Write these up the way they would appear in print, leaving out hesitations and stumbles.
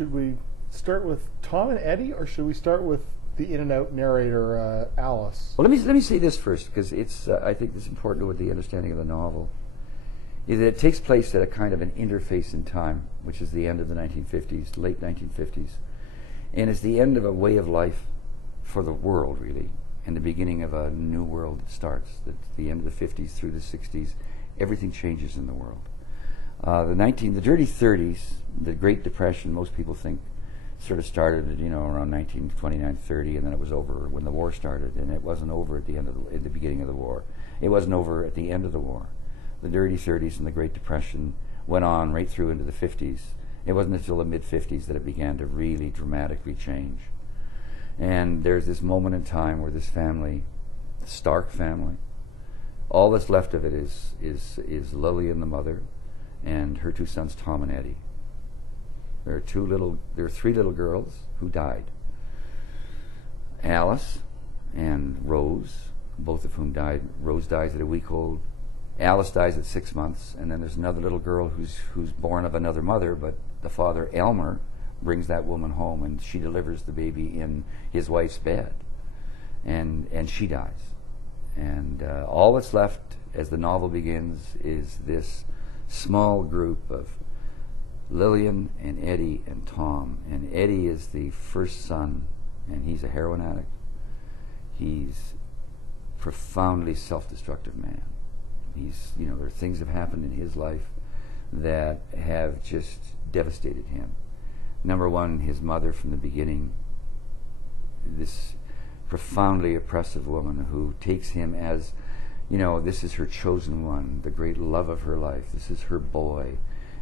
Should we start with Tom and Eddie, or should we start with the in-and-out narrator, Alice? Well, let me say this first, because it's I think it's important with the understanding of the novel. Is that it takes place at a kind of an interface in time, which is the end of the 1950s, late 1950s, and it's the end of a way of life for the world, really, and the beginning of a new world that starts. At the end of the 50s through the 60s, everything changes in the world. The dirty 30s, the Great Depression, most people think sort of started, around 1929, 30, and then it was over when the war started, and it wasn't over at the beginning of the war. It wasn't over at the end of the war. The dirty 30s and the Great Depression went on right through into the 50s. It wasn't until the mid-50s that it began to really dramatically change. And there's this moment in time where this family, the Stark family, all that's left of it is Lillian, the mother, and her two sons, Tom and Eddie. There are three little girls who died. Alice and Rose, both of whom died. Rose dies at a week old. Alice dies at 6 months, and then there's another little girl who's born of another mother, but the father, Elmer, brings that woman home, and she delivers the baby in his wife's bed, and she dies. And all that's left as the novel begins is this small group of Lillian and Eddie and Tom. And Eddie is the first son, and he's a heroin addict. He's a profoundly self-destructive man. There are things that have happened in his life that have just devastated him. Number one, his mother from the beginning, this profoundly oppressive woman who takes him as, this is her chosen one, the great love of her life. This is her boy.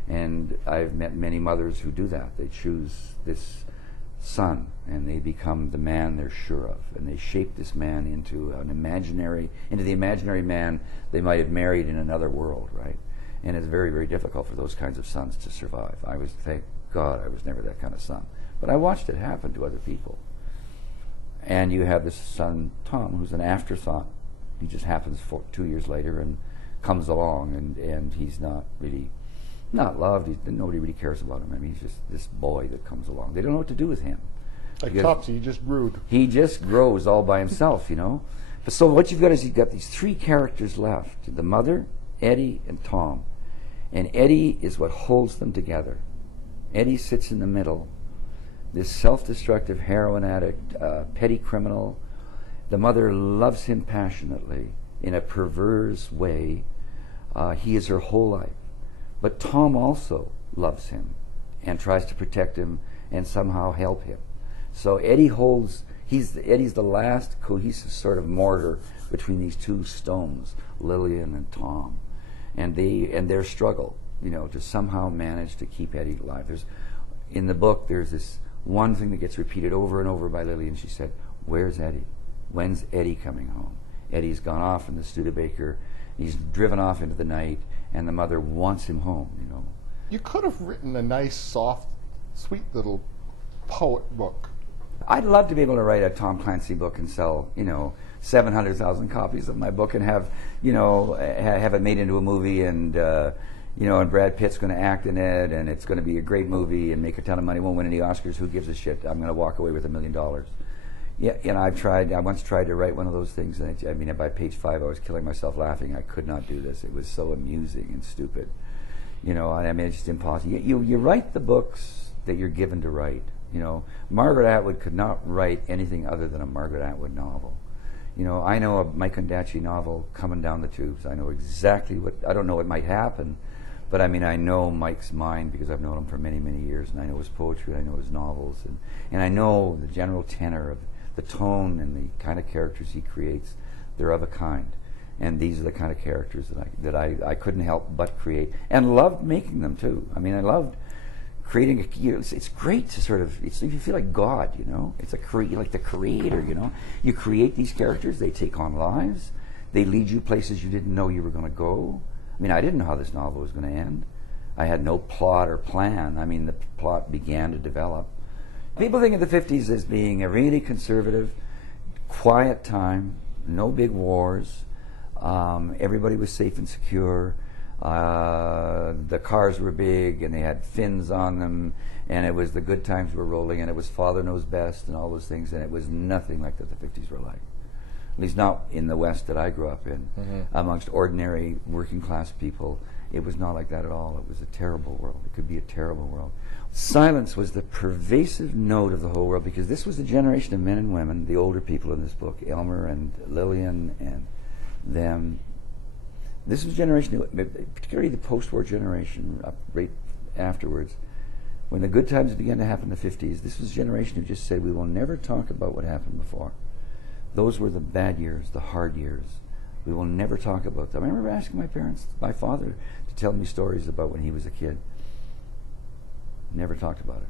And I've met many mothers who do that. They choose this son, and they become the man they're sure of, and they shape this man into the imaginary man they might have married in another world, right? And it's very, very difficult for those kinds of sons to survive. Thank God I was never that kind of son. But I watched it happen to other people. And you have this son, Tom, who's an afterthought. He just happens 2 years later and comes along, and he's not really not loved. Nobody really cares about him. I mean, he's just this boy that comes along. They don't know what to do with him. Like Topsy, he just grew. He just grows all by himself, But so what you've got is you've got these three characters left: the mother, Eddie, and Tom. And Eddie is what holds them together. Eddie sits in the middle, this self-destructive heroin addict, petty criminal. The mother loves him passionately in a perverse way. He is her whole life. But Tom also loves him and tries to protect him and somehow help him. So Eddie's the last cohesive sort of mortar between these two stones, Lillian and Tom, and their struggle, to somehow manage to keep Eddie alive. In the book, there's this one thing that gets repeated over and over by Lillian. She said, "Where's Eddie? When's Eddie coming home?" Eddie's gone off in the Studebaker. He's driven off into the night, and the mother wants him home, You could have written a nice, soft, sweet little poet book. I'd love to be able to write a Tom Clancy book and sell, 700,000 copies of my book and have it made into a movie, and and Brad Pitt's going to act in it, and it's going to be a great movie and make a ton of money. Won't win any Oscars. Who gives a shit? I'm going to walk away with $1 million. Yeah, I once tried to write one of those things, and by page 5 I was killing myself laughing. I could not do this. It was so amusing and stupid. It's just impossible. You write the books that you're given to write. Margaret Atwood could not write anything other than a Margaret Atwood novel. I know a Mike Ondaatje novel coming down the tubes. I know exactly I don't know what might happen, but I know Mike's mind because I've known him for many, many years, and I know his poetry, I know his novels, and I know the general tenor of the tone and the kind of characters he creates. They're of a kind, and these are the kind of characters that I couldn't help but create, and loved making them too. I loved creating. It's great to sort of. You feel like God, It's like the creator, You create these characters. They take on lives. They lead you places you didn't know you were going to go. I didn't know how this novel was going to end. I had no plot or plan. The plot began to develop. People think of the 50s as being a really conservative, quiet time, no big wars. Everybody was safe and secure. The cars were big and they had fins on them, and it was the good times were rolling, and it was Father Knows Best and all those things, and it was nothing like that the 50s were like. At least not in the West that I grew up in. Amongst ordinary working class people, it was not like that at all. It was a terrible world. It could be a terrible world. Silence was the pervasive note of the whole world, because this was the generation of men and women, the older people in this book, Elmer and Lillian and them. This was a generation, particularly the post-war generation, right afterwards, when the good times began to happen in the 50s. This was a generation who just said, we will never talk about what happened before. Those were the bad years, the hard years. We will never talk about them. I remember asking my father, to tell me stories about when he was a kid. Never talked about it.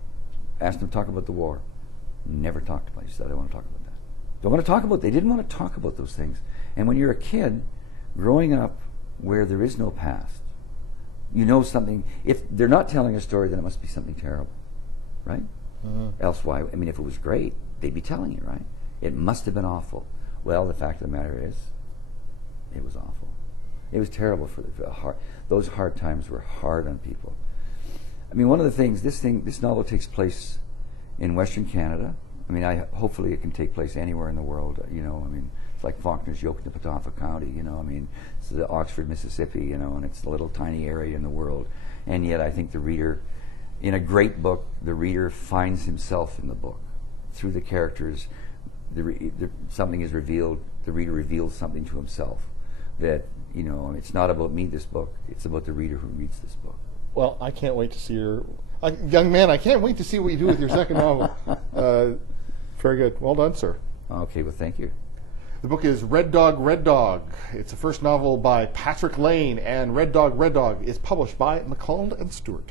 Asked him to talk about the war. Never talked about it. He said, I don't want to talk about that. Don't want to talk about it. They didn't want to talk about those things. And when you're a kid, growing up where there is no past, you know something. If they're not telling a story, then it must be something terrible, right? Else why? I mean, if it was great, they'd be telling you, right? It must have been awful. Well, the fact of the matter is, it was awful. It was terrible for the hard. Those hard times were hard on people. I mean, one of the things, this novel takes place in Western Canada. I mean, hopefully it can take place anywhere in the world. You know, I mean, it's like Faulkner's Yoknapatawpha County. You know, I mean, it's the Oxford, Mississippi. You know, and it's a little tiny area in the world. And yet, I think the reader, in a great book, the reader finds himself in the book through the characters. Something is revealed. The reader reveals something to himself. That, you know, it's not about me. This book. It's about the reader who reads this book. Well, I can't wait to see your... young man, I can't wait to see what you do with your second novel. Very good. Well done, sir. Okay, well, thank you. The book is Red Dog, Red Dog. It's the first novel by Patrick Lane, and Red Dog, Red Dog is published by McClelland and Stewart.